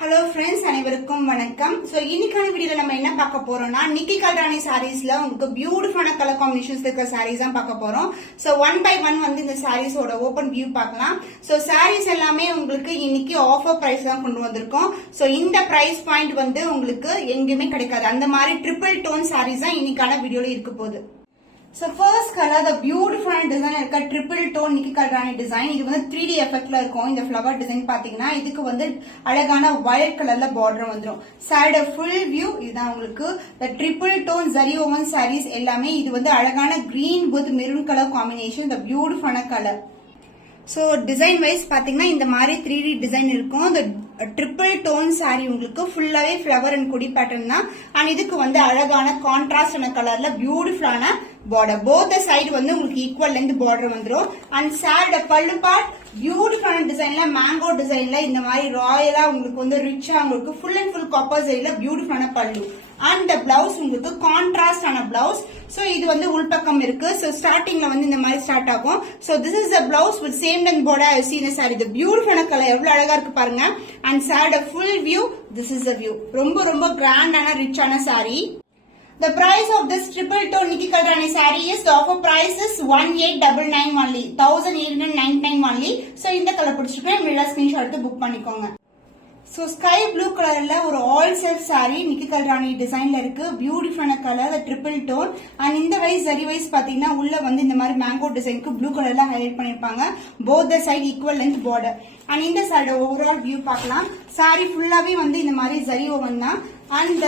Hello friends, அனைவருக்கும் வணக்கம். So இன்னைக்கான வீடியோல நம்ம என்ன பார்க்க போறோம்னா, நிக்கி கல்ராணி சாரீஸ்ல உங்களுக்கு பியூட்டிஃபுல்லான கலர் காம்பினேஷன்ஸ் இருக்கிற சாரீஸ் தான் பார்க்க போறோம். ஸோ ஒன் பை ஒன் வந்து இந்த சாரீஸோட ஓப்பன் வியூ பார்க்கலாம். ஸோ சாரீஸ் எல்லாமே உங்களுக்கு இன்னைக்கு ஆஃபர் பிரைஸ் தான் கொண்டு வந்திருக்கோம். ஸோ இந்த பிரைஸ் பாயிண்ட் வந்து உங்களுக்கு எங்கேயுமே கிடைக்காது. அந்த மாதிரி ட்ரிபிள் டோன் சாரீஸ் தான் இன்னைக்கான வீடியோல இருக்க போகுது. So first color, the beautiful design இருக்க triple tone நிக்கி கல்ராணி டிசைன். இது வந்து 3D எஃபெக்ட்ல இருக்கும். இந்த ஃப்ளவர் டிசைன் பாத்தீங்கன்னா இதுக்கு வந்து அழகான வயலட் கலர்ல பார்டர் வந்துரும். சைடு ஃபுல் வியூ இதுதான் உங்களுக்கு. the triple tone zari woven sarees எல்லாமே இது வந்து அழகான green with maroon color combination. the beautiful color. So design wise பாத்தீங்கன்னா இந்த மாதிரி 3D டிசைன் இருக்கும். இந்த ட்ரிபிள் டோன் சாரி உங்களுக்கு ஃபுல்லாவே ஃபிளவர் அண்ட் கொடி பேட்டர்ன் தான். அண்ட் இதுக்கு வந்து அழகான கான்ட்ராஸ்டான கலர்ல பியூட்டிஃபுல்லான பார்டர். போத் சைடு வந்து உங்களுக்கு ஈக்குவல் லென்த் பார்டர் வந்துடும். அண்ட் சாரியோட பல்லு பார்ட் பியூட்டிஃபுல்லான டிசைன்ல மேங்கோ டிசைன்ல இந்த மாதிரி ராயலா உங்களுக்கு வந்து ரிச்சா உங்களுக்கு ஃபுல் அண்ட் ஃபுல் காப்பர் சைடுல பியூட்டிஃபுல்லான பல்லு. அண்ட் பிளவுஸ் உங்களுக்கு கான்ட்ராஸ்ட் ஆன பிளவுஸ். சோ இது வந்து உள்பக்கம் இருக்கு. சோ ஸ்டார்டிங்ல வந்து இந்த மாதிரி ஸ்டார்ட் ஆகும். So this is the blouse with same length border. I see இந்த சாரி இது பியூட்டிஃபுல்லான கலர் எவ்வளவு அழகா இருக்கு பாருங்க. அண்ட் சாரியோட full view this is the view. ரொம்ப ரொம்ப கிராண்டான ரிச்சான sorry. The price of this triple tone Nikki Kalrani saree is the offer price is 1899 only. 1899 only. So இந்த கலர் பிடிச்சிருக்கேன். மீடியா ஸ்கிரீன்ஷாட் எடுத்து புக் பண்ணிக்கோங்க. So sky blue கலர்ல ஒரு all self saree நிக்கி கல்ராணி டிசைன்ல இருக்கு. பியூட்டிஃபுல்லான கலர் ட்ரிபிள் டோன். அண்ட் இந்த wise சரி வைஸ் பாத்தீங்கன்னா உள்ள வந்து இந்த மாதிரி மேங்கோ டிசைனுக்கு ப்ளூ கலர்ல ஹைலைட் பண்ணிருப்பாங்க. Both the side equal length border. And இந்த சைடு ஓவரால் வியூ பார்க்கலாம். சாரி ஃபுல்லாவே வந்து இந்த மாதிரி சரி ஓவன் தான். அண்ட்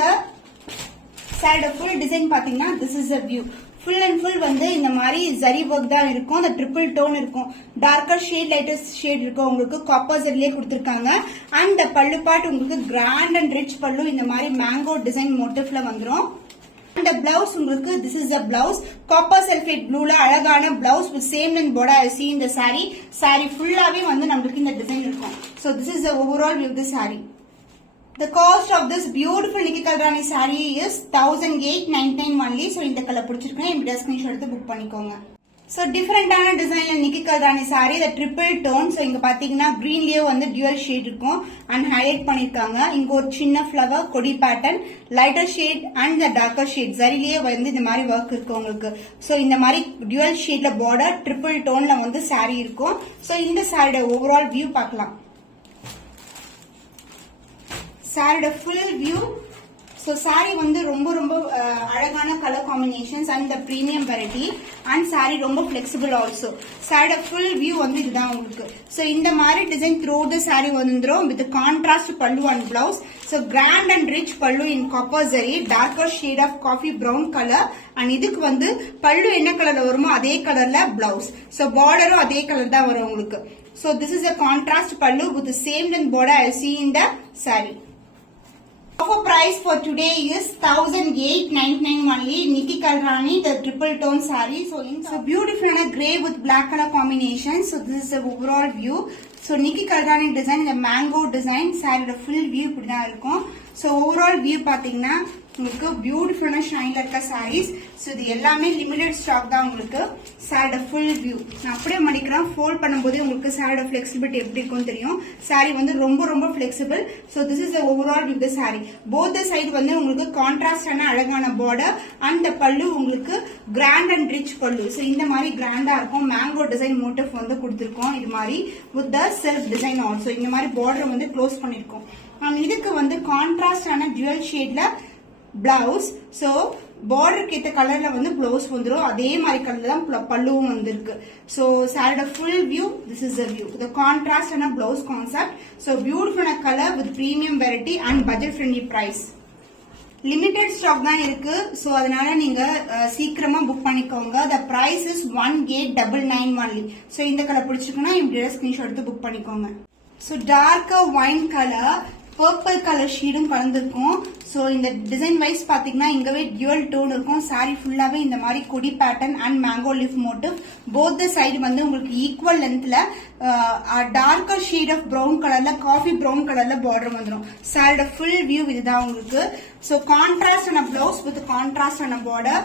சாரியோட ஃபுல் டிசைன் பாத்தீங்கன்னா this is a view. Full and full வந்து இந்த மாதிரி ஜரி ஒர்க் தான் இருக்கும். அந்த ட்ரிபிள் டோன் இருக்கும். டார்க்கர் ஷேட் லைட்டர் ஷேட் இருக்கும். உங்களுக்கு காப்பர் ஜரிலே கொடுத்திருக்காங்க. அண்ட் பல்லு பார்ட் உங்களுக்கு கிராண்ட் அண்ட் ரிச் பல்லு இந்த மாதிரி மேங்கோ டிசைன் மோட்டிவ்ல வந்துரும். அந்த பிளவுஸ் உங்களுக்கு this is a blouse. Copper sulphate ப்ளூல அழகான blouse with same length border. I see இந்த சாரி. சாரி ஃபுல்லாவே வந்து நமக்கு இந்த டிசைன் இருக்கும். So this is the overall view of the saree. The cost of this beautiful Nikki Kalrani saree is 1899 only. So இந்த colour பிடிச்சிருக்கேன். இப்படி ஸ்கிரீன்ஷாட் எடுத்து புக் பண்ணிக்கோங்க. So டிஃபரெண்டான டிசைன்ல நிக்கி Galrani saree the triple tone. So இங்க பாத்தீங்கன்னா கிரீன்லயே வந்து டியூவல் ஷேட் இருக்கும் அண்ட் ஹைலைட் பண்ணிருக்காங்க. இங்க ஒரு சின்ன ஃபிளவர் கொடி pattern lighter shade and darker shade சரியிலேயே வந்து இந்த மாதிரி ஒர்க் இருக்கு உங்களுக்கு. சோ இந்த மாதிரி டியூவல் ஷேட்ல பார்டர் ட்ரிபிள் டோன்ல வந்து saree இருக்கும். சோ இந்த சாரியோட ஓவரால் வியூ பார்க்கலாம். சாரியோட ஃபுல் வியூ. ஸோ சாரி வந்து ரொம்ப ரொம்ப அழகான colour combinations and the premium variety. And sari ரொம்ப பிளெக்சிபிள் ஆல்சோ. சாரியோட ஃபுல் வியூ வந்து இதுதான் உங்களுக்கு. ஸோ இந்த மாதிரி டிசைன் த்ரூ த சாரி வந்துடும் with contrast pallu and blouse. So grand and rich pallu in copper zari darker shade of coffee brown colour. And இதுக்கு வந்து பல்லு என்ன கலர்ல வருமோ அதே கலர்ல பிளவுஸ். ஸோ பார்டரும் அதே கலர் தான் வரும் உங்களுக்கு. So this is a contrast pallu with the same length border I see in the saree. Offer price for today is 1899 only. Nikki Kalrani the triple tone saree. So beautiful and grey with black color combination. So this is the overall view. So Nikki Kalrani design the mango design saree the full view இப்படி தான் இருக்கும். So overall view பாத்தீங்கன்னா உங்களுக்கு பியூட்டிஃபுல்லான ஷைன்ல இருக்க saris. So இது எல்லாமே limited stock தான் உங்களுக்கு. சாரியோட ஃபுல் வியூ நான் அப்படியே மடிக்கிறேன். ஃபோல்ட் பண்ணும்போது உங்களுக்கு சாரியோட ஃபிளெக்சிபிலிட்டி எப்படி இருக்கும்னு தெரியும். சாரி வந்து ரொம்ப ரொம்ப flexible. So this is the overall view the sorry. Both the side வந்து உங்களுக்கு கான்ட்ராஸ்டான அழகான பார்டர் அண்ட் பல்லு உங்களுக்கு grand and rich pallu. So இந்த மாதிரி கிராண்டா இருக்கும். மேங்கோ டிசைன் மோட்டிவ் வந்து கொடுத்துருக்கோம். இது மாதிரி with the self design also இந்த மாதிரி பார்டர் வந்து க்ளோஸ் பண்ணிருக்கோம். இதுக்கு வந்து கான்ட்ராஸ்டான டியூவல் ஷேட்ல பிளவுஸ். சோ பார்டருக்கு ஏத்த கலர்ல வந்து பிளவுஸ் வந்துடும். அதே மாதிரி கலர்ல தான் பல்லுவும் வந்திருக்கு. சோ சாரியோட full view this is a view. the contrast and a blouse concept. So beautiful color with premium variety and budget friendly price. Limited stock தான் இருக்கு. சோ அதனால நீங்க சீக்கிரமா புக் பண்ணிக்கோங்க. the price is 1899 only. So இந்த colour பிடிச்சிருக்குன்னா இப்படி screenshot எடுத்து புக் பண்ணிக்கோங்க. So darker wine colour purple colour ஷீடும் கலந்துருக்கும். சோ இந்த டிசைன் வைஸ் பாத்தீங்கன்னா இங்கவே டியூவல் டோன் இருக்கும். சாரி ஃபுல்லாவே இந்த மாதிரி கொடி pattern and mango leaf motif. Both the side வந்து உங்களுக்கு ஈக்குவல் லென்த்ல டார்க்கர் ஷேட் ஆஃப் ப்ரௌன் கலர்ல காஃபி ப்ரௌன் கலர்ல பார்டர் வந்துடும். சாரியோட ஃபுல் வியூ இதுதான் உங்களுக்கு. சோ கான்ட்ராஸ்ட் ஆன பிளவுஸ் வித் கான்ட்ராஸ்ட் ஆன பார்டர்.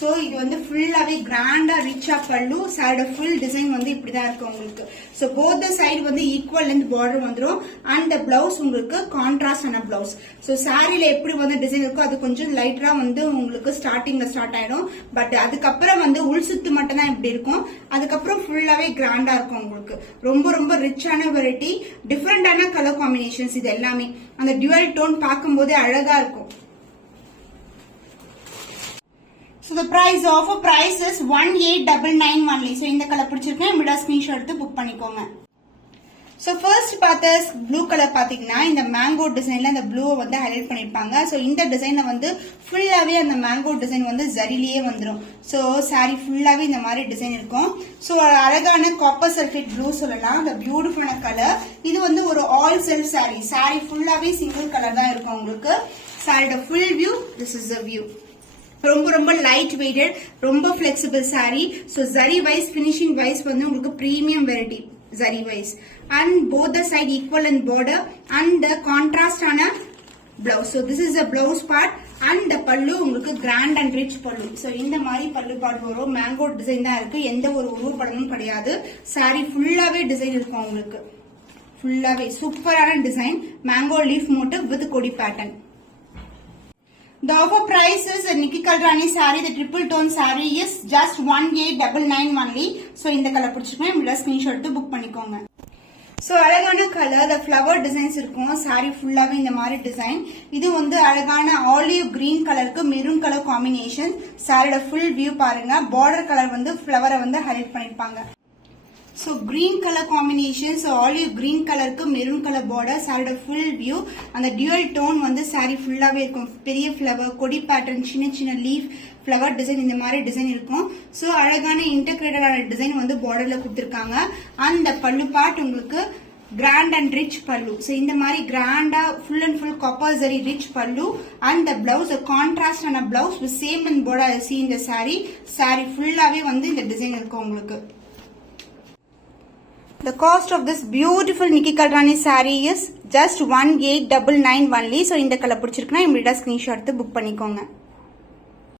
ஸோ இது வந்து ஃபுல்லாவே கிராண்டா ரிச்சா பல்லு. சாரியோட ஃபுல் டிசைன் வந்து இப்படிதான் இருக்கு உங்களுக்கு. ஸோ போத் சைடு வந்து ஈக்குவல் லென்த் பார்டர் வந்துடும். அண்ட் பிளவுஸ் உங்களுக்கு கான்ட்ராஸ்ட் ஆன பிளவுஸ். ஸோ சாரியில எப்படி வந்து டிசைன் இருக்கோ அது கொஞ்சம் லைட்டரா வந்து உங்களுக்கு ஸ்டார்டிங்ல ஸ்டார்ட் ஆயிடும். பட் அதுக்கப்புறம் வந்து உள் சுத்து மட்டும் தான் இப்படி இருக்கும். அதுக்கப்புறம் ஃபுல்லாவே கிராண்டா இருக்கும் உங்களுக்கு. ரொம்ப ரொம்ப ரிச்சான வெரைட்டி, டிஃப்ரெண்டான கலர் காம்பினேஷன்ஸ். இது எல்லாமே அந்த டியூவல் டோன் பார்க்கும்போதே அழகா இருக்கும். So the price offer price is 1899 only. So இந்த கலர் பிடிச்சிருக்கேன், விடா ஸ்கிரீன்ஷாட் எடுத்து புக் பண்ணிக்கோங்க. So first பார்த்த ப்ளூ கலர் பாத்தீங்கன்னா இந்த மேங்கோ டிசைன்ல அந்த ப்ளூவை வந்து ஹைலைட் பண்ணிருப்பாங்க. ஸோ இந்த டிசைனை வந்து ஃபுல்லாவே அந்த மேங்கோ டிசைன் வந்து ஜரிலேயே வந்துடும். ஸோ சாரி ஃபுல்லாவே இந்த மாதிரி டிசைன் இருக்கும். ஸோ அழகான காப்பர் சல்ஃபேட் ப்ளூ சொல்லலாம். இந்த பியூட்டிஃபுல்லான கலர். இது வந்து ஒரு ஆல் செல்ஃப் சாரி. சாரி ஃபுல்லாவே சிங்கிள் கலர் தான் இருக்கும் உங்களுக்கு. சாரியோட full view, this is the view. ரொம்ப ரொம்ப லைட் வெயிட்டட், ரொம்ப flexible sari. So zari wise, finishing wise வந்து உங்களுக்கு premium variety zari wise. And both the side equal and border and the contrast ஆன blouse. So this is a blouse part. And the pallu உங்களுக்கு grand and rich pallu. So இந்த மாதிரி பல்லு part வரும். Mango design தான் இருக்கு, எந்த ஒரு உருவப்படமும் கிடையாது. சாரி ஃபுல்லாவே டிசைன் இருக்கும் உங்களுக்கு. ஃபுல்லாவே சூப்பரான design. Mango leaf motive with கொடி pattern. The offer price is a Nikki Kalrani saree, the triple tone saree is just 1899 only. So இந்த கலர் பிடிச்சிருக்கேன், இப்படி ஸ்கிரீன்ஷாட் எடுத்து புக் பண்ணிக்கோங்க. ஸோ அழகான கலர், the flower டிசைன்ஸ் இருக்கும். சாரி ஃபுல்லாவே இந்த மாதிரி டிசைன். இது வந்து அழகான ஆலிவ் கிரீன் கலருக்கு மெரூன் கலர் காம்பினேஷன். சாரியோட ஃபுல் வியூ பாருங்க. பார்டர் கலர் வந்து ஃபிளவரை வந்து ஹைலைட் பண்ணிருப்பாங்க. So green color combination, so olive green color க்கு maroon color border. சாரியோட full view, அந்த dual tone வந்து சாரி ஃபுல்லாவே இருக்கும். பெரிய ஃபிளவர், கொடி பேட்டர்ன், சின்ன சின்ன லீஃப், ஃபிளவர் டிசைன், இந்த மாதிரி டிசைன் இருக்கும். ஸோ அழகான இன்டகிரேட்டடான டிசைன் வந்து பார்டர்ல கொடுத்துருக்காங்க. அந்த பல்லு பார்ட் உங்களுக்கு grand and rich pallu. So இந்த மாதிரி கிராண்டா full and full copper zari rich பல்லு. அண்ட் த பிளவுஸ் கான்ட்ராஸ்ட் ஆன blouse with same and border. C இந்த சாரி ஃபுல்லாவே வந்து இந்த டிசைன் இருக்கும் உங்களுக்கு. The cost of this beautiful Nikki Kalrani saree is just 1899 only. So இந்த கலர் பிடிச்சிருக்குன்னா இமிடியேட்டா ஸ்கிரீன்ஷாட் எடுத்து புக் பண்ணிக்கோங்க.